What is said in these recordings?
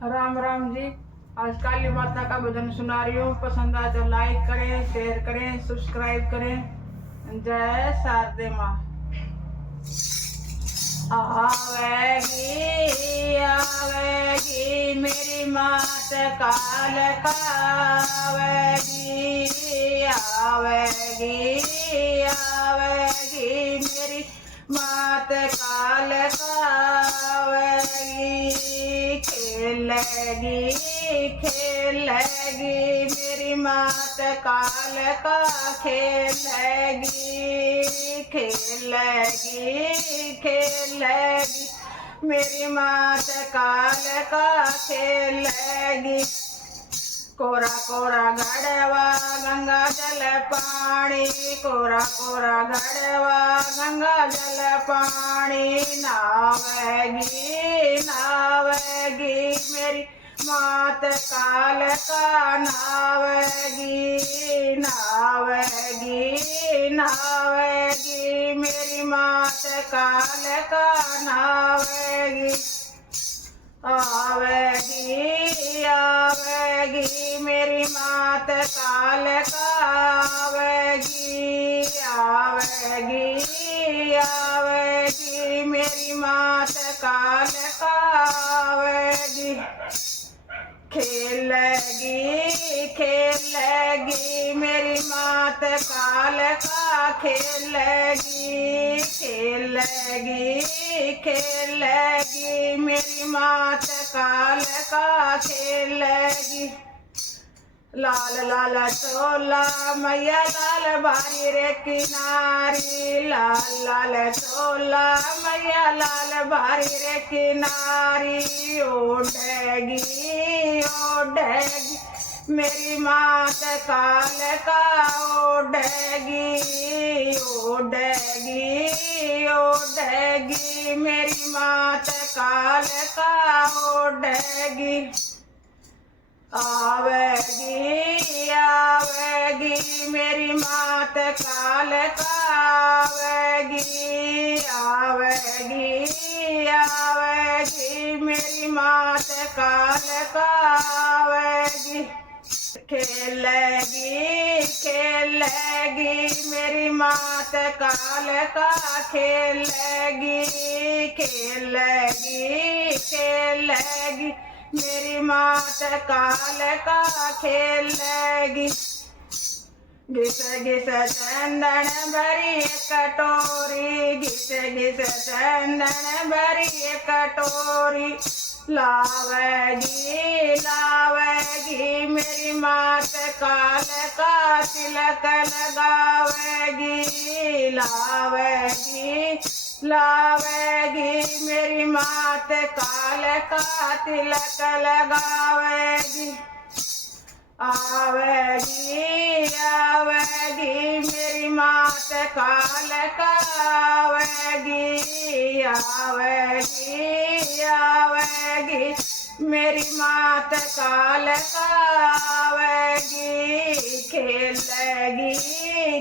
राम राम जी। आज काली माता का भजन सुना रही हूँ। पसंद आए तो लाइक करें, शेयर करें, सब्सक्राइब करें। जय शारदे माँ। आवेगी आवेगी मेरी मात काल का, आवेगी आवेगी आवेगी मेरी मात काल का, आवेगी खेलेगी खेलेगी मेरी मात काल का, खेलेगी खेलेगी खेलेगी मेरी मात काल का, खेलेगी। कोरा कोरा गढ़वा गंगा जल पानी, कोरा कोरा गढ़वा गंगा जल पानी, नावेगी नावेगी मेरी मात काल का, नावेगी नावेगी नावेगी मेरी मात काल का, नावेगी। आवेगी आवेगी मेरी मात काल का, आवेगी आवेगी आवेगी मेरी मात काल का, आवेगी। खेलेगी खेलेगी मेरी मात काल का, खेलेगी खेलेगी खेलेगी मेरी मात काल का, खेलेगी। लाल लाल चोला मैया लाल बारी रे किनारी, लाल लाल चोला मैया लाल बारी रे किनारी, ओढ़ेगी ओढ़ेगी मेरी मात काल का, ओढ़ेगी ओढ़ेगी ओढ़ेगी मेरी मात काल का, ओढ़ेगी। आवेगी आवेगी मेरी मात काल का, आवेगी आवेगी आवेगी मेरी मात काल का, आवेगी। खेलेगी खेलेगी मेरी मात काल का, खेलेगी खेलेगी खेलेगी मेरी मात काल का, खेलेगी। घिस घिस चंदन भरी कटोरी, घिस घिस चंदन भरी कटोरी, लावेगी लावेगी मेरी मात काल का, तिलक लगावेगी, लावेगी लावेगी मेरी मात काल का, तिलक लगावेगी। आवेगी आवेगी मेरी मात काल का, आवेगी आवेगी आवेगी मेरी मात काल का, आवेगी। खेलेगी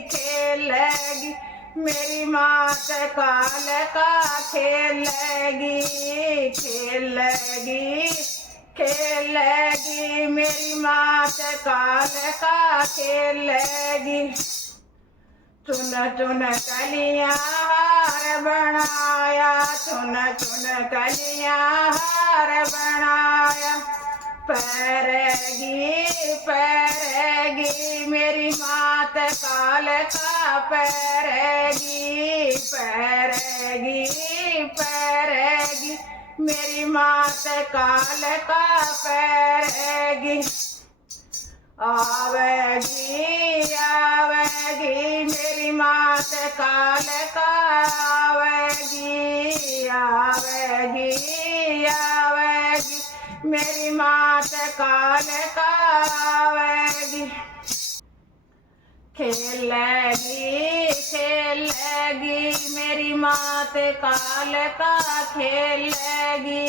खेलेगी मेरी मात काल का, खेलेगी खेलेगी खेलेगी मेरी मात काल का, खेलेगी। चुन चुन कलियां हार बनाया, चुन चुन कलियां हार बनाया, पैरेगी पैरेगी मेरी मात काल का, पैरेगी पैरेगी पैरेगी मेरी मात काल का, पैरेगी। आवेगी आवेगी मेरी मात काल का, आवेगी आवेगी आवेगी मेरी मात काल का, आवेगी। खेलेगी खेलेगी मेरी मात काल का, खेलेगी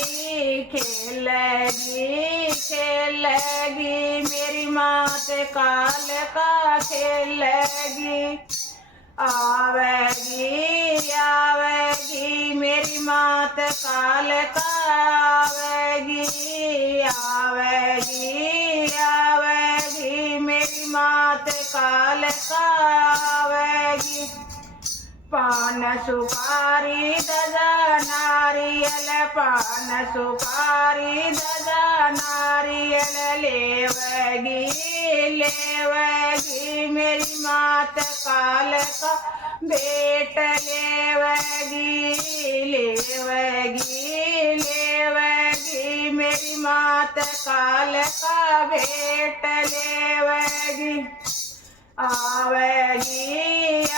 खेलेगी खेलेगी मेरी मात काल का, खेलेगी। आवेगी आवेगी मेरी मात काल का, आवेगी पान सुपारी दजा नारियल पान सुपारी दजा नारियल लेवगी लेवगी मेरी मात काल का बेट लेवगी लेवगी लेवगी मेरी मात काल का बेट लेवगी आवेगी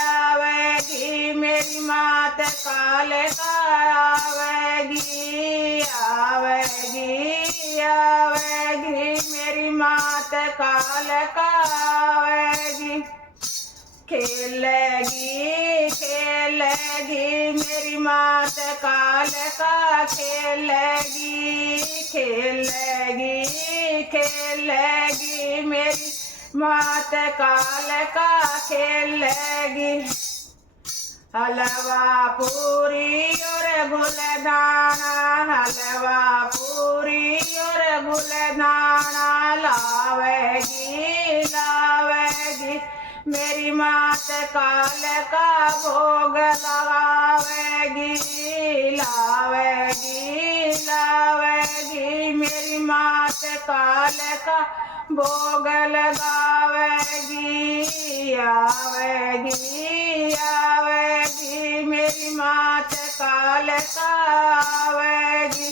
आवेगी मेरी मात काल का आवेगी आवेगी आवेगी मेरी मात काल का आवेगी खेलेगी खेलेगी मेरी मात काल का खेलेगी खेलेगी खेलेगी मेरी मात काल का खेलेगी हलवा पूरी और गुलदाना हलवा पूरी और गुलदाना लावेगी लावेगी मेरी मात काल का भोग लगावेगी लावेगी लावेगी मेरी मात काल का भोग लगावेगी आवेगी आवेगी मेरी मात काल का आवेगी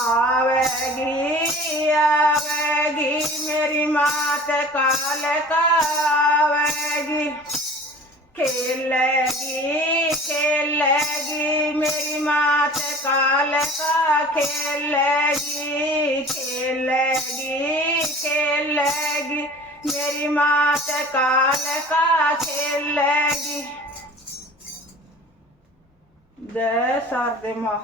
आवेगी आवेगी मेरी मात काल का आवेगी खेलेगी खेलेगी मेरी मात काल का खेलेगी खेलेगी खेलेगी मेरी मात काल का खेलेगी। जय शारदे माँ।